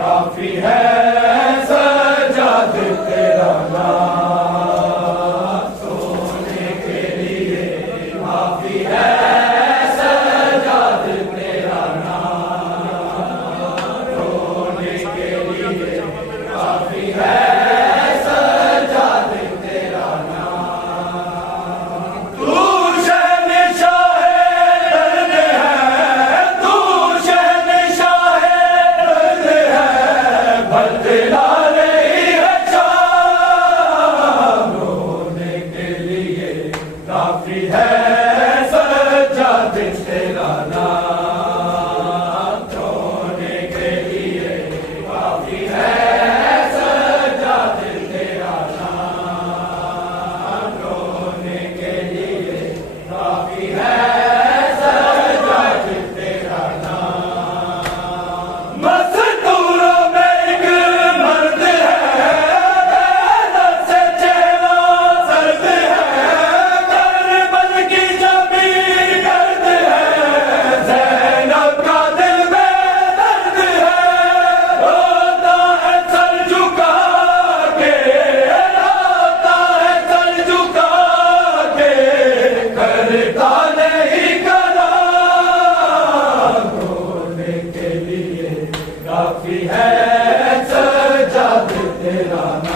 काफी है सजाद तेरा नाम सोने के लिए, काफी है सजाद तेरा नाम रोने के लिए, काफी है सजाद तेरा नाम। तू शहंशाह दर्द है, तू शहंशाह दर्द है, बदला नहीं है शाम रोने के लिए, काफी है सजाद तेरा नाम रोने के लिए, काफी है सजाद तेरा नाम रोने के लिए, काफी है सजाद तेरा नाम। मस्तूरों में एक मर्द है, दर्द से चेहरा सर्द है, करबल की जमीन गर्द है, ज़ैनब का दिल में दर्द है, रोता है सर झुका के, रोता है सर झुका के, करता नहीं कलाम रोने के लिए, काफी है सजाद तेरा नाम।